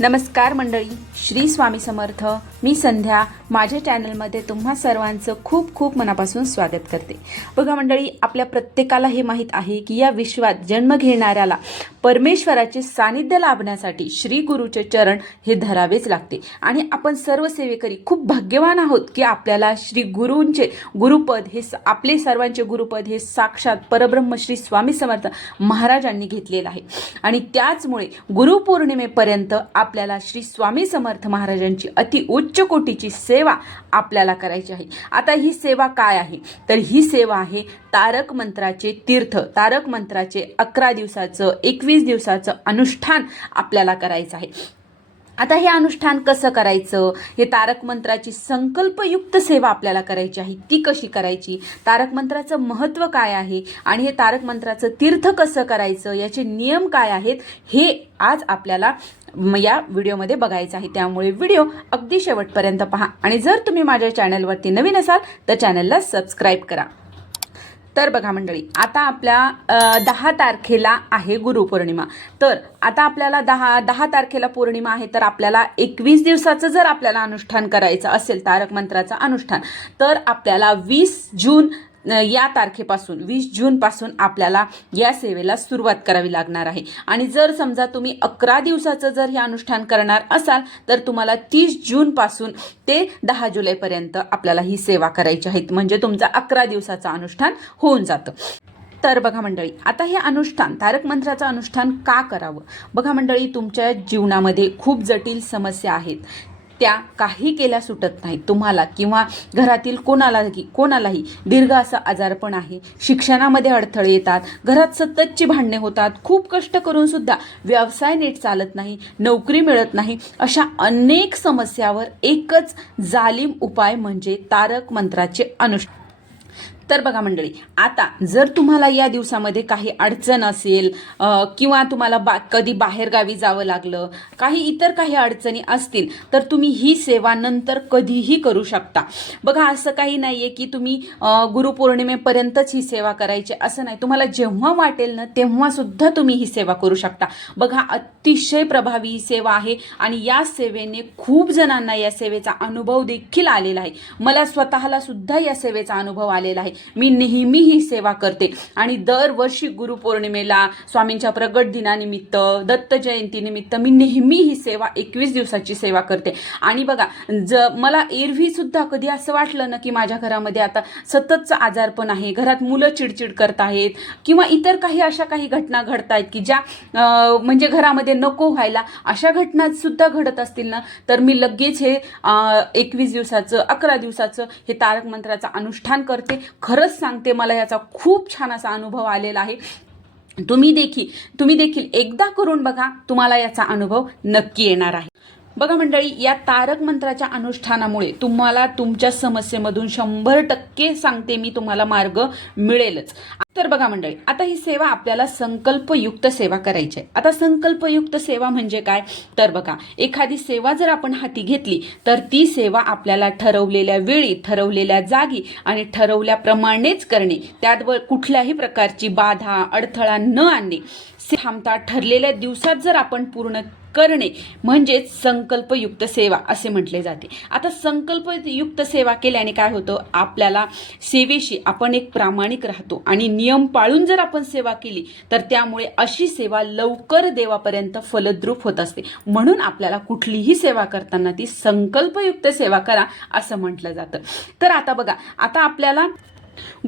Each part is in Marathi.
नमस्कार मंडळी श्री स्वामी समर्थ. मी संध्या. माझ्या चॅनलमध्ये तुम्हा सर्वांचं खूप खूप मनापासून स्वागत करते. बघा मंडळी आपल्या प्रत्येकाला हे माहीत आहे की या विश्वात जन्म घेणाऱ्याला परमेश्वराचे सानिध्य लाभण्यासाठी श्री गुरुचे चरण हे धरावेच लागते. आणि आपण सर्व सेवेकरी खूप भाग्यवान आहोत की आपल्याला श्री गुरूंचे गुरुपद हे स- आपले सर्वांचे गुरुपद हे साक्षात परब्रह्म श्री स्वामी समर्थ महाराजांनी घेतलेलं आहे. आणि त्याचमुळे गुरुपौर्णिमेपर्यंत आप आपल्याला श्री स्वामी समर्थ महाराजांची अति उच्च कोटीची सेवा आपल्याला करायची आहे. आता ही सेवा काय आहे? तर ही सेवा आहे तारक मंत्राचे तीर्थ. तारक मंत्राचे अकरा दिवसाचं एकवीस दिवसाचं अनुष्ठान आपल्याला करायचं आहे. आता हे अनुष्ठान कसं करायचं? हे तारक मंत्राची संकल्पयुक्त सेवा आपल्याला करायची आहे. ती कशी करायची? तारक मंत्राचं महत्त्व काय आहे? आणि हे तारक मंत्राचं तीर्थ कसं करायचं? याचे नियम काय आहेत? हे आज आपल्याला या व्हिडिओमध्ये बघायचं आहे. त्यामुळे व्हिडिओ अगदी शेवटपर्यंत पहा. आणि जर तुम्ही माझ्या चॅनलवरती नवीन असाल तर चॅनलला सबस्क्राईब करा. तर बघा मंडळी आता आपल्या दहा तारखेला आहे गुरुपौर्णिमा. तर आता आपल्याला दहा दहा तारखेला पौर्णिमा आहे तर आपल्याला एकवीस दिवसाचं जर आपल्याला अनुष्ठान करायचं असेल तारक मंत्राचं अनुष्ठान तर आपल्याला वीस जून या तारखेपासून वीस जूनपासून आपल्याला या सेवेला सुरुवात करावी लागणार आहे. आणि जर समजा तुम्ही अकरा दिवसाचं जर हे अनुष्ठान करणार असाल तर तुम्हाला तीस जूनपासून ते दहा जुलैपर्यंत आपल्याला ही सेवा करायची आहे. म्हणजे तुमचं अकरा दिवसाचं अनुष्ठान होऊन जातं. तर बघा मंडळी आता हे अनुष्ठान तारक मंत्राचं अनुष्ठान का करावं? बघा मंडळी तुमच्या जीवनामध्ये खूप जटिल समस्या आहेत. त्या काही केल्या सुटत नाहीत. तुम्हाला किंवा घरातील कोणालाही कोणालाही दीर्घ असं आजारपण आहे. शिक्षणामध्ये अडथळे येतात. घरात सततची भांडणे होतात. खूप कष्ट करून सुद्धा व्यवसाय नीट चालत नाही नोकरी मिळत नाही. अशा अनेक समस्यावर एकच जालिम उपाय म्हणजे तारक मंत्राचे अनुष्ठान. तर बघा मंडळी आता जर तुम्हाला या दिवसामध्ये काही अडचण असेल किंवा तुम्हाला बा कधी बाहेरगावी जावं लागलं काही इतर काही अडचणी असतील तर तुम्ही ही सेवा नंतर कधीही करू शकता. बघा असं काही नाही आहे की तुम्ही गुरुपौर्णिमेपर्यंतच ही सेवा करायची असं नाही. तुम्हाला जेव्हा वाटेल ना तेव्हासुद्धा तुम्ही ही सेवा करू शकता. बघा अतिशय प्रभावी ही सेवा आहे आणि या सेवेने खूप जणांना या सेवेचा अनुभव देखील आलेला आहे. मला स्वतःला सुद्धा या सेवेचा अनुभव आलेला आहे. मी नेहमी ही सेवा करते. आणि दरवर्षी गुरुपौर्णिमेला स्वामींच्या प्रगट दिनानिमित्त दत्त जयंतीनिमित्त मी नेहमी ही सेवा एकवीस दिवसाची सेवा करते. आणि बघा ज मला एरवी सुद्धा कधी असं वाटलं ना की माझ्या घरामध्ये आता सततचं आजारपण आहे घरात मुलं चिडचिड करत आहेत किंवा इतर काही अशा काही घटना घडत आहेत की ज्या म्हणजे घरामध्ये नको व्हायला अशा घटना सुद्धा घडत असतील ना तर मी लगेच हे एकवीस दिवसाचं अकरा दिवसाचं हे तारक मंत्राचं अनुष्ठान करते. खरंच सांगते मला याचा खूप छान असा अनुभव आलेला आहे. तुम्ही देखील तुम्ही देखील एकदा करून बघा तुम्हाला याचा अनुभव नक्की येणार आहे. बघा मंडळी या तारक मंत्राच्या अनुष्ठानामुळे तुम्हाला तुमच्या समस्येमधून शंभर टक्के सांगते मी तुम्हाला मार्ग मिळेलच. तर बघा मंडळी आता ही सेवा आपल्याला संकल्पयुक्त सेवा करायची आहे. आता संकल्पयुक्त सेवा म्हणजे काय? तर बघा एखादी सेवा जर आपण हाती घेतली तर ती सेवा आपल्याला ठरवलेल्या वेळी ठरवलेल्या जागी आणि ठरवल्याप्रमाणेच करणे. त्यात व कुठल्याही प्रकारची बाधा अडथळा न आणणे. थांबता ठरलेल्या दिवसात जर आपण पूर्ण करणे म्हणजेच संकल्पयुक्त सेवा असे म्हटले जाते. आता संकल्पयुक्त सेवा केल्याने काय होतं? आपल्याला सेवेशी आपण एक प्रामाणिक राहतो आणि नियम पाळून जर आपण सेवा केली तर त्यामुळे अशी सेवा लवकर देवापर्यंत फलद्रूप होत असते. म्हणून आपल्याला कुठलीही सेवा करताना ती संकल्पयुक्त सेवा करा असं म्हटलं जातं. तर आता बघा आता आपल्याला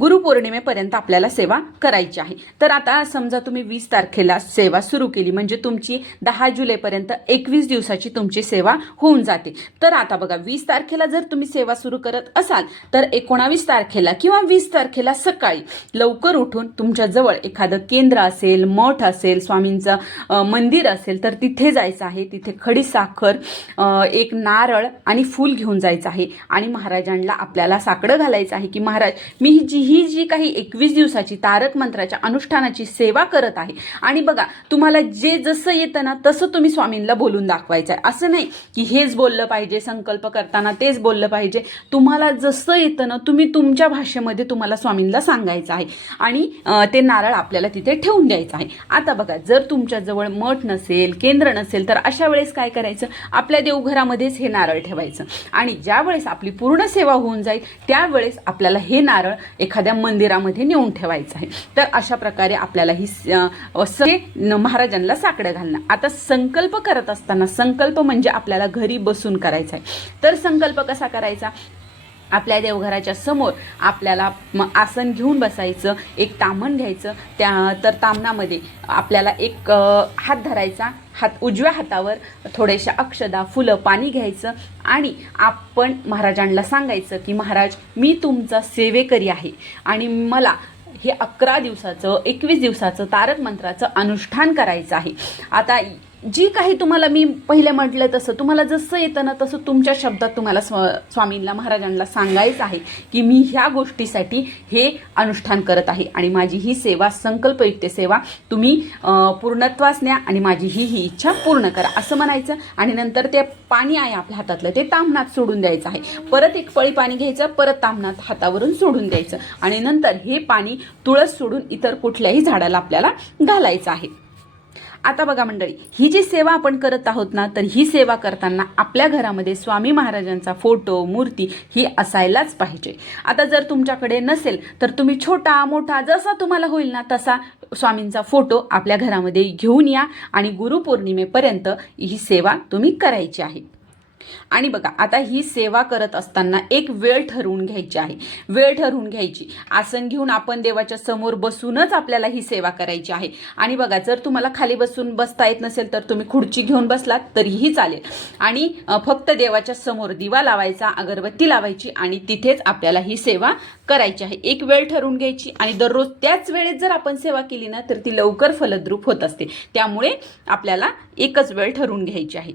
गुरुपौर्णिमेपर्यंत आपल्याला सेवा करायची आहे. तर आता समजा तुम्ही वीस तारखेला सेवा सुरू केली म्हणजे तुमची दहा जुलैपर्यंत एकवीस दिवसाची तुमची सेवा होऊन जाते. तर आता बघा वीस तारखेला जर तुम्ही सेवा सुरू करत असाल तर एकोणावीस तारखेला किंवा वीस तारखेला सकाळी लवकर उठून तुमच्या जवळ एखादं केंद्र असेल मठ असेल स्वामींचं मंदिर असेल तर तिथे जायचं आहे. तिथे खडी साखर एक नारळ आणि फूल घेऊन जायचं आहे. आणि महाराजांना आपल्याला साकडं घालायचं आहे की महाराज मी जी ही जी काही एकवीस दिवसाची तारक मंत्राच्या अनुष्ठानाची सेवा करत आहे. आणि बघा तुम्हाला जे जसं येतं ना तसं तुम्ही स्वामींना बोलून दाखवायचं आहे असं नाही की हेच बोललं पाहिजे संकल्प करताना तेच बोललं पाहिजे. तुम्हाला जसं येतं ना तुम्ही तुमच्या भाषेमध्ये तुम्हाला स्वामींना सांगायचं आहे. आणि ते नारळ आपल्याला तिथे ठेवून द्यायचं आहे. आता बघा जर तुमच्याजवळ मठ नसेल केंद्र नसेल तर अशा वेळेस काय करायचं? आपल्या देवघरामध्येच हे नारळ ठेवायचं. आणि ज्या वेळेस आपली पूर्ण सेवा होऊन जाईल त्यावेळेस आपल्याला हे नारळ एखाद्या मंदिरामध्ये नेऊन ठेवायचं आहे. तर अशा प्रकारे आपल्याला ही महाराजांना साकडं घालणं. आता संकल्प करत असताना संकल्प म्हणजे आपल्याला घरी बसून करायचा आहे. तर संकल्प कसा करायचा? आपल्या देवघराच्या समोर आपल्याला म आसन घेऊन बसायचं एक तामण घ्यायचं त्या तर तामणामध्ये आपल्याला एक हात धरायचा हात उजव्या हातावर थोडेशा अक्षदा फुलं पाणी घ्यायचं आणि आपण महाराजांना सांगायचं की महाराज मी तुमचा सेवेकरी आहे आणि मला हे अकरा दिवसाचं एकवीस दिवसाचं तारक मंत्राचं अनुष्ठान करायचं आहे. आता जी काही तुम्हाला मी पहिले म्हटलं तसं तुम्हाला जसं येतं ना तसं तुमच्या शब्दात तुम्हाला स्व स्वामींना महाराजांना सांगायचं आहे की मी ह्या गोष्टीसाठी हे अनुष्ठान करत आहे आणि माझी ही सेवा संकल्पयुक्त सेवा तुम्ही पूर्णत्वास न्या आणि माझी ही ही इच्छा पूर्ण करा असं म्हणायचं आणि नंतर ते पाणी आहे आपल्या हातातलं ते तामणात सोडून द्यायचं आहे. परत एक पळी पाणी घ्यायचं परत तामणात हातावरून सोडून द्यायचं आणि नंतर हे पाणी तुळस सोडून इतर कुठल्याही झाडाला आपल्याला घालायचं आहे. आता बघा मंडळी ही जी सेवा आपण करत आहोत ना तर ही सेवा करताना आपल्या घरामध्ये स्वामी महाराजांचा फोटो मूर्ती ही असायलाच पाहिजे. आता जर तुमच्याकडे नसेल तर तुम्ही छोटा मोठा जसा तुम्हाला होईल ना तसा स्वामींचा फोटो आपल्या घरामध्ये घेऊन या आणि गुरुपौर्णिमेपर्यंत ही सेवा तुम्ही करायची आहे. आणि बघा आता ही सेवा करत असताना एक वेळ ठरवून घ्यायची आहे. वेळ ठरवून घ्यायची. आसन घेऊन आपण देवाच्या समोर बसूनच आपल्याला ही सेवा करायची आहे. आणि बघा जर तुम्हाला खाली बसून बसता येत नसेल तर तुम्ही खुर्ची घेऊन बसलात तरीही चालेल. आणि फक्त देवाच्या समोर दिवा लावायचा अगरबत्ती लावायची आणि तिथेच आपल्याला ही सेवा करायची आहे. एक वेळ ठरवून घ्यायची आणि दररोज त्याच वेळेत जर आपण सेवा केली ना तर ती लवकर फलद्रूप होत असते. त्यामुळे आपल्याला एकच वेळ ठरवून घ्यायची आहे.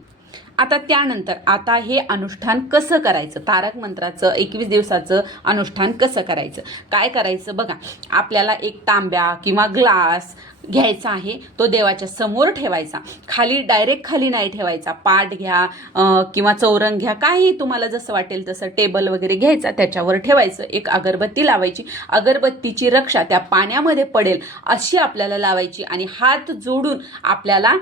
आता त्यानंतर आता हे अनुष्ठान कसं करायचं? तारक मंत्राचं एकवीस दिवसाचं अनुष्ठान कसं करायचं? काय करायचं? बघा आपल्याला एक तांब्या किंवा ग्लास घ्यायचा आहे तो देवाच्या समोर ठेवायचा. खाली डायरेक्ट खाली नाही ठेवायचा. पाट घ्या किंवा चौरंग घ्या काही तुम्हाला जसं वाटेल तसं टेबल वगैरे घ्यायचा त्याच्यावर ठेवायचं. एक अगरबत्ती लावायची. अगरबत्तीची रक्षा त्या पाण्यामध्ये पडेल अशी आपल्याला लावायची आणि हात जोडून आपल्याला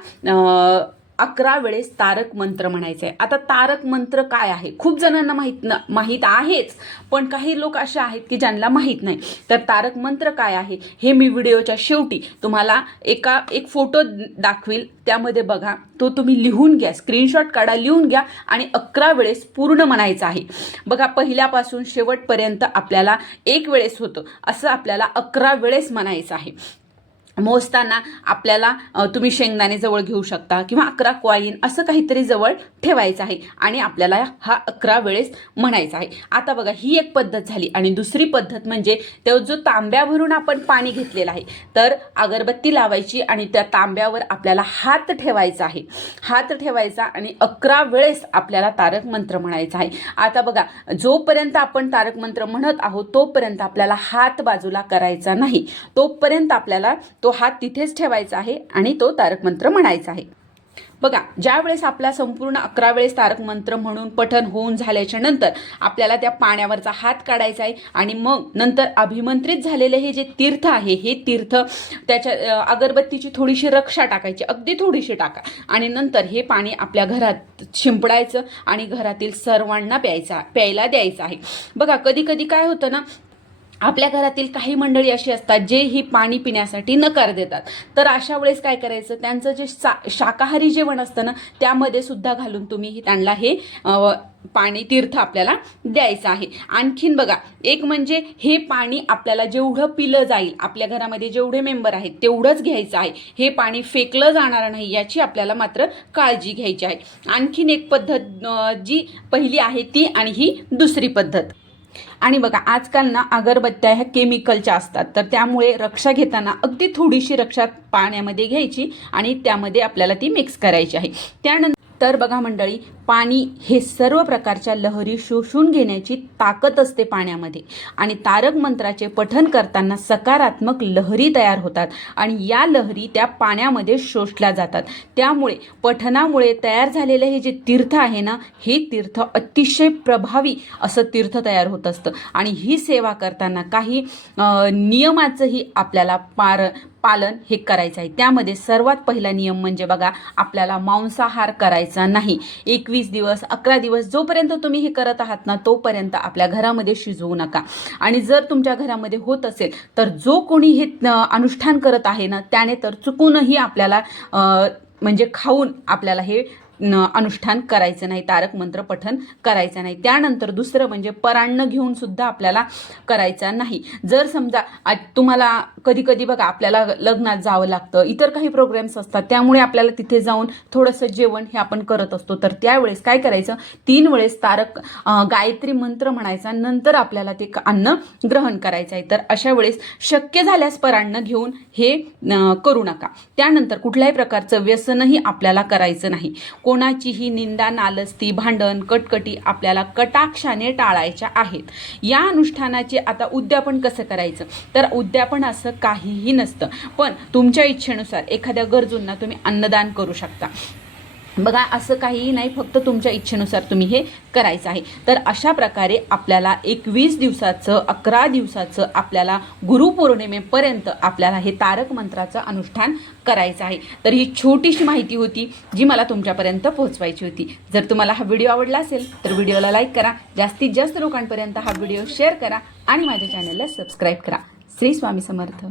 अकरा वेळेस तारक मंत्र म्हणायचं आहे आता तारक मंत्र काय आहे? खूप जणांना माहीत न माहीत आहेच पण काही लोक असे आहेत की ज्यांना माहीत नाही. तर तारक मंत्र काय आहे? हे मी व्हिडिओच्या शेवटी तुम्हाला एका एक फोटो दाखवील. त्यामध्ये बघा तो तुम्ही लिहून घ्या स्क्रीनशॉट काढा लिहून घ्या आणि अकरा वेळेस पूर्ण म्हणायचं आहे. बघा पहिल्यापासून शेवटपर्यंत आपल्याला एक वेळेस होतं. असं आपल्याला अकरा वेळेस म्हणायचं आहे. मोजताना आपल्याला तुम्ही शेंगदाणे जवळ घेऊ शकता किंवा अकरा क्वाईन असं काहीतरी जवळ ठेवायचं आहे आणि आपल्याला हा अकरा वेळेस म्हणायचा आहे. आता बघा ही एक पद्धत झाली आणि दुसरी पद्धत म्हणजे तो जो तांब्या भरून आपण पाणी घेतलेलं आहे तर अगरबत्ती लावायची आणि त्या तांब्यावर आपल्याला हात ठेवायचा आहे. हात ठेवायचा आणि अकरा वेळेस आपल्याला तारक मंत्र म्हणायचा आहे. आता बघा जोपर्यंत आपण तारक मंत्र म्हणत आहोत तोपर्यंत आपल्याला हात बाजूला करायचा नाही. तोपर्यंत आपल्याला तो हात तिथेच ठेवायचा आहे आणि तो तारक मंत्र म्हणायचा आहे. बघा ज्या वेळेस आपला संपूर्ण अकरा वेळेस तारक मंत्र म्हणून पठन होऊन झाल्याच्यानंतर आपल्याला त्या पाण्यावरचा हात काढायचा आहे आणि मग नंतर अभिमंत्रित झालेले हे जे तीर्थ आहे हे तीर्थ त्याच्या अगरबत्तीची थोडीशी रक्षा टाकायची अगदी थोडीशी टाका आणि नंतर हे पाणी आपल्या घरात शिंपडायचं आणि घरातील सर्वांना प्यायचा प्यायला द्यायचं आहे. बघा कधी कधी काय होतं ना आपल्या घरातील काही मंडळी अशी असतात जे ही पाणी पिण्यासाठी नकार देतात. तर अशा वेळेस काय करायचं? त्यांचं जे सा शाकाहारी जेवण असतं ना त्यामध्ये सुद्धा घालून तुम्ही त्यांना हे पाणी तीर्थ आपल्याला द्यायचं आहे. आणखीन बघा एक म्हणजे हे पाणी आपल्याला जेवढं पिलं जाईल आपल्या घरामध्ये जेवढे मेंबर आहेत तेवढंच घ्यायचं आहे. हे पाणी फेकलं जाणार नाही याची आपल्याला मात्र काळजी घ्यायची आहे. आणखीन एक पद्धत जी पहिली आहे ती आणि ही दुसरी पद्धत. आणि बघा आजकाल ना अगरबत्त्या ह्या केमिकलच्या असतात. तर त्यामुळे रक्षा घेताना अगदी थोडीशी रक्षा पाण्यामध्ये घ्यायची आणि त्यामध्ये आपल्याला ती मिक्स करायची आहे. त्यानंतर बघा मंडळी पाणी हे सर्व प्रकारच्या लहरी शोषून घेण्याची ताकद असते पाण्यामध्ये. आणि तारक मंत्राचे पठन करताना सकारात्मक लहरी तयार होतात आणि या लहरी त्या पाण्यामध्ये शोषल्या जातात. त्यामुळे पठनामुळे तयार झालेलं हे जे तीर्थ आहे ना हे तीर्थ अतिशय प्रभावी असं तीर्थ तयार होत असतं. आणि ही सेवा करताना काही नियमाचंही आपल्याला पार पालन हे करायचं आहे. त्यामध्ये सर्वात पहिला नियम म्हणजे बघा आपल्याला मांसाहार करायचा नाही. एक एकवीस दिवस अकरा दिवस जोपर्यंत तुम्ही हे करत आहात ना तोपर्यंत आपल्या घरामध्ये शिजवू नका. आणि जर तुमच्या घरामध्ये होत असेल तर जो कोणी हे अनुष्ठान करत आहे ना त्याने तर चुकूनही आपल्याला म्हणजे खाऊन आपल्याला हे न अनुष्ठान करायचं नाही तारक मंत्र पठन करायचं नाही. त्यानंतर दुसरं म्हणजे परान्न घेऊन सुद्धा आपल्याला करायचं नाही. जर समजा तुम्हाला कधी कधी बघा आपल्याला लग्नात जावं लागतं इतर काही प्रोग्राम्स असतात त्यामुळे आपल्याला तिथे जाऊन थोडंसं जेवण हे आपण करत असतो. तर त्यावेळेस काय करायचं? तीन वेळेस तारक गायत्री मंत्र म्हणायचा नंतर आपल्याला ते अन्न ग्रहण करायचं आहे. तर अशा वेळेस शक्य झाल्यास परान्न घेऊन हे करू नका. त्यानंतर कुठल्याही प्रकारचं व्यसनही आपल्याला करायचं नाही. कोणाचीही निंदा नालस्ती भांडण कटकटी आपल्याला कटाक्षाने टाळायच्या आहेत. या अनुष्ठानाचे आता उद्यापन कसं करायचं? तर उद्यापन असं काहीही नसतं. पण तुमच्या इच्छेनुसार एखाद्या गरजूंना तुम्ही अन्नदान करू शकता. बघा असं काहीही नाही फक्त तुमच्या इच्छेनुसार तुम्ही हे करायचं आहे. तर अशा प्रकारे आपल्याला एकवीस दिवसाचं अकरा दिवसाचं आपल्याला गुरुपौर्णिमेपर्यंत आपल्याला हे तारक मंत्राचं अनुष्ठान करायचं आहे. तर ही छोटीशी माहिती होती जी मला तुमच्यापर्यंत पोहोचवायची होती. जर तुम्हाला हा व्हिडिओ आवडला असेल तर व्हिडिओला लाईक करा. जास्तीत जास्त लोकांपर्यंत हा व्हिडिओ शेअर करा आणि माझ्या चॅनलला सबस्क्राईब करा. श्री स्वामी समर्थ.